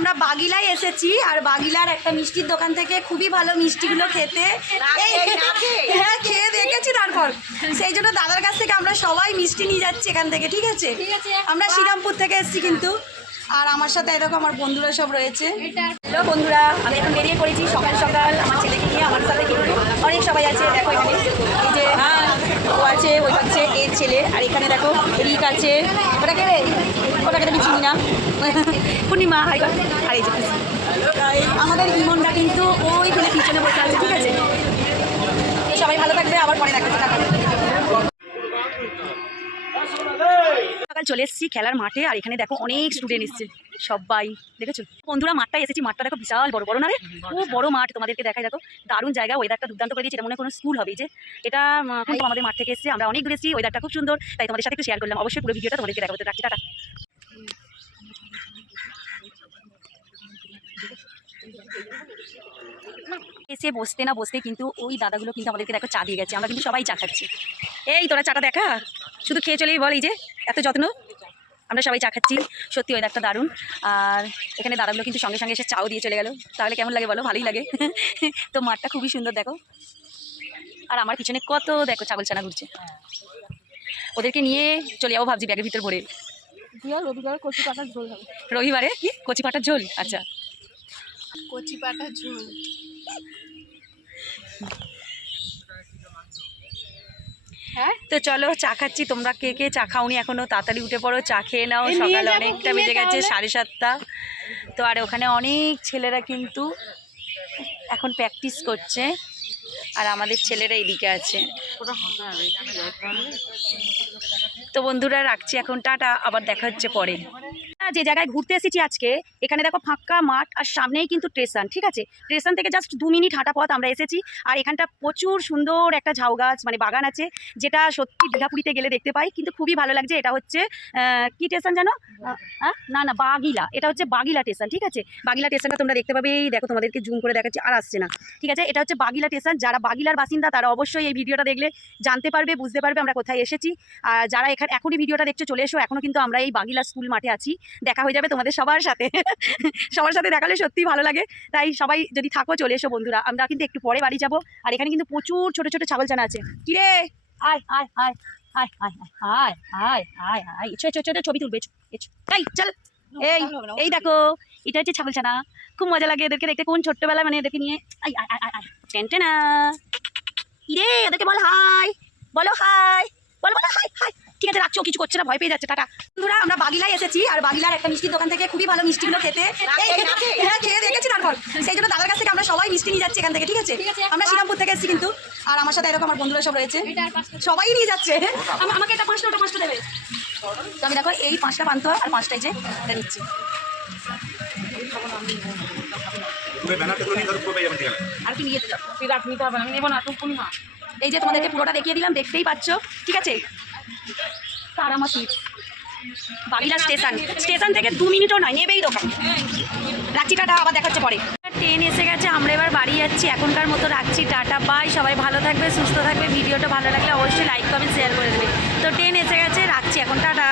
আমরা বাগিলায় এসেছি আর বাগিলার একটা মিষ্টির দোকান থেকে খুবই ভালো মিষ্টিগুলো খেতে হ্যাঁ খেয়ে দেখেছি তারপর সেই জন্য দাদার কাছ থেকে আমরা সবাই মিষ্টি নিয়ে যাচ্ছি এখান থেকে। ঠিক আছে আমরা শ্রীরামপুর থেকে এসেছি কিন্তু। আর আমার সাথে এরকম আমার বন্ধুরা সব রয়েছে। হ্যালো বন্ধুরা, আমি এখন বেরিয়ে পড়েছি সকাল সকাল আমার ছেলেকে নিয়ে। আমার সাথে কিন্তু অনেক সবাই আছে, দেখো এখানে এই যে ও আছে, ওই হচ্ছে এর ছেলে, আর এখানে দেখো রিক আছে। ওটাকে ওটাকে তো আমি চিনি না, পূর্ণিমা। আর এই যে আমাদের ইমনটা কিন্তু ওইখানে পিছনে বসে আছে। ঠিক আছে, সবাই ভালো থাকবে, আবার পরে দেখা যাবে। সকাল চলে এসেছি খেলার মাঠে, আর এখানে দেখো অনেক স্টুডেন্ট এসছে সবাই, দেখেছো বন্ধুরা? মাঠটায় এসেছি, মাঠটা দেখো বিশাল বড় বড় না রে, খুব বড় মাঠ। তোমাদেরকে দেখাই, দেখো দারুণ জায়গা, ওয়েদারটা দুর্দান্ত করে দিয়েছে। এটা মনে হয় কোনো স্কুল হবে। যে এটা কিন্তু আমাদের মাঠ থেকে এসেছে, আমরা অনেক দূরে এসেছি, ওয়েদারটা খুব সুন্দর, তাই তোমাদের সাথে একটু শেয়ার করলাম। অবশ্যই পুরো ভিডিওটা তোমাদেরকে দেখাবো। রাখছি, টাটা। এসে বসতে না বসতে কিন্তু ওই দাদাগুলো কিন্তু আমাদেরকে দেখো চা দিয়ে গেছে, আমরা কিন্তু সবাই চা খাচ্ছি। এই তোরা চাটা দেখা, শুধু খেয়ে চলেই বল, এই যে এত যত্ন, আমরা সবাই চা খাচ্ছি। সত্যি ওয়েদারটা দারুণ। আর এখানে দাদাগুলো কিন্তু সঙ্গে সঙ্গে এসে চাও দিয়ে চলে গেল। তাহলে কেমন লাগে বলো? ভালোই লাগে। তো মাঠটা খুবই সুন্দর দেখো। আর আমার পিছনে কত দেখো ছাগল ছানা ঘুরছে, ওদেরকে নিয়ে চলে যাবো ভাবছি ব্যাগের ভিতর ভরে। কচি পাটার ঝোল হবে রবিবারে কি কচি পাটার ঝোল? আচ্ছা, কচি পাটার ঝোল। হ্যাঁ, তো চলো চা খাচ্ছি। তোমরা কে কে চা খাওনি এখনো? তাড়াতাড়ি উঠে পড়ো, চা খেয়ে নাও। সকালে অনেকটা বেজে গেছে, 7:30। তো আর ওখানে অনেক ছেলেরা কিন্তু এখন প্র্যাকটিস করছে, আর আমাদের ছেলেরা এদিকে আছে। তো বন্ধুরা রাখছি এখন, টাটা, আবার দেখা হচ্ছে পরে। যে জায়গায় ঘুরতে এসেছি আজকে, এখানে দেখো ফাঁকা মাঠ, আর সামনেই কিন্তু স্টেশন। ঠিক আছে, স্টেশন থেকে জাস্ট 2 মিনিট হাঁটা পথ আমরা এসেছি। আর এখানটা প্রচুর সুন্দর একটা ঝাউ গাছ মানে বাগান আছে, যেটা সত্যি দীঘাপুরীতে গেলে দেখতে পাই, কিন্তু খুবই ভালো লাগছে। এটা হচ্ছে কি স্টেশন জানো? না বাগিলা, এটা হচ্ছে বাগিলা স্টেশন। ঠিক আছে, বাগিলা স্টেশনটা তোমরা দেখতে পাবে, দেখো তোমাদেরকে জুম করে দেখাচ্ছি, আর আসছে না। ঠিক আছে, এটা হচ্ছে বাগিলা স্টেশন। যারা বাগিলার বাসিন্দা তারা অবশ্যই এই ভিডিওটা দেখলে জানতে পারবে, বুঝতে পারবে আমরা কোথায় এসেছি। আর যারা এখানে এখনই ভিডিওটা দেখছো, চলে এসো, এখনও কিন্তু আমরা এই বাগিলা স্কুল মাঠে আছি। দেখা হয়ে যাবে তোমাদের সবার সাথে। সবার সাথে দেখালে সত্যি ভালো লাগে, তাই সবাই যদি থাকো চলে এসো বন্ধুরা। আমরা কিন্তু একটু পরে বাড়ি যাবো। আর এখানে কিন্তু প্রচুর ছোট ছোট ছাগল ছানা আছে। কিরে আয় আয় আয় আয় আয় আয় আয় আয় আয়, ছোট ছোট ছবি তুলবে। এই চল, এই দেখো, এটা হচ্ছে ছাগল ছানা। খুব মজা লাগে এদেরকে দেখতে, কোন ছোট্টবেলায় মানে এদেরকে নিয়ে। আয় আয় আয় আয় টেনটে না। কিরে এদেরকে বল হাই, বলো হাই, বলো বলো হাই হাই। ঠিক আছে রাখছো, কিছু করছে না, ভয় পেয়ে যাচ্ছে, টাটা। বন্ধুরা আমরা বাগিলায় এসেছি, আর বাগিলার একটা মিষ্টির দোকান থেকে খুবই ভালো মিষ্টিগুলো খেতে হ্যাঁ খেয়ে দেখেছি তারপর সেই জন্য দাদার কাছ থেকে আমরা সবাই মিষ্টি নিয়ে যাচ্ছি এখান থেকে। ঠিক আছে আমরা শ্রীরামপুর থেকে এসেছি কিন্তু। আর আমার সাথে এরকম আমার বন্ধুরা সব রয়েছে, সবাই নিয়ে যাচ্ছে। আমাকে এটা 5টা, ওটা 5টা দেবে। তো আমি দেখো এই 5টা পান্তা আর 5টাই যে এটা নিচ্ছি। আর কি নিয়ে নিতে হবে? আমি নেবো না, তুমি পূর্ণিমা। এই যে তোমাদেরকে পুরোটা দেখিয়ে দিলাম, দেখতেই পাচ্ছ। ঠিক আছে, তারামাসি বাগিলা স্টেশন, স্টেশন থেকে 2 মিনিটও নয়, নেবেই দোকান। রাখছি, টাটা, আবার দেখাচ্ছে পরে। ট্রেন এসে গেছে, আমরা এবার বাড়ি যাচ্ছি। এখনকার মতো রাখছি, টাটা, বাই। সবাই ভালো থাকবে, সুস্থ থাকবে। ভিডিওটা ভালো লাগলে অবশ্যই লাইক কমেন্ট শেয়ার করে দেবে। তো ট্রেন এসে গেছে, রাখছি এখন, টাটা।